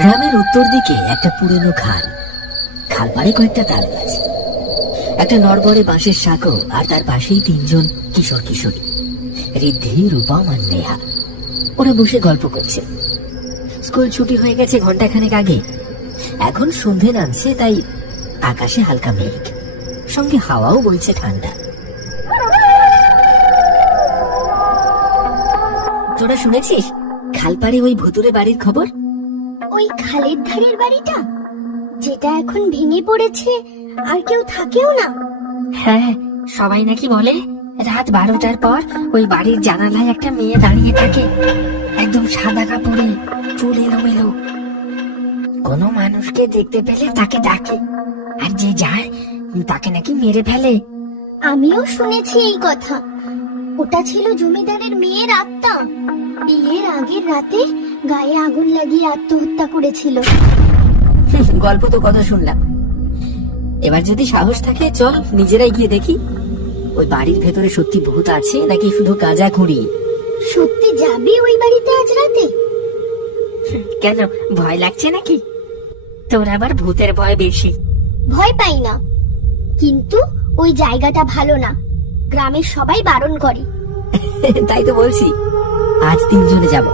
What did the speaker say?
গ্রামের উত্তর দিকে একটা পুরনো খাল। খাল পাড়ে কয়েকটা তাল গাছ, একটা নড়বড়ে বাঁশের সাঁকো, আর তার পাশেই তিনজন কিশোর কিশোরী, ঋদ্ধি, রূপম আর নেহা। ওরা বসে গল্প করছে। স্কুল ছুটি হয়ে গেছে ঘন্টাখানেক আগে। এখন সন্ধে নামছে, তাই আকাশে হালকা মেঘ, সঙ্গে হাওয়াও বইছে ঠান্ডা। তোরা শুনেছিস খালপাড়ে ওই ভুতুরে বাড়ির খবর? ওই খালের ধারের বাড়িটা, যেটা এখন ভেঙে পড়েছে আর কেউ থাকেও না। হ্যাঁ, সবাই নাকি বলে রাত 12টার পর ওই বাড়ির জানালায় একটা মেয়ে দাঁড়িয়ে থাকে, একদম সাদা কাপড়ে, চুল এলোমেলো। কোনো মানুষকে দেখতে পেলে তাকে ডাকে, আর যে যায় তাকে নাকি মেরে ফেলে। আমিও শুনেছি এই কথা। ওটা ছিল জমিদারের মেয়ের আত্মা। বিয়ের আগের রাতে গায়ে আগুন লাগিয়ে আত্মহত্যা করেছিল। গল্প তো কত শুনলাম, এবার যদি সাহস থাকে চল নিজেরাই গিয়ে দেখি ওই বাড়ির ভেতরে সত্যি ভূত আছে নাকি শুধু গাঁজা খুঁড়ি। সত্যি যাবি ওই বাড়িতে আজ রাতে? কেন, ভয় লাগছে নাকি? তোর আবার ভূতের ভয় বেশি। ভয় পাই না, কিন্তু ওই জায়গাটা ভালো না। গ্রামের সবাই বারণ করে। তাই তো বলছি, আজ তিনজনে যাব।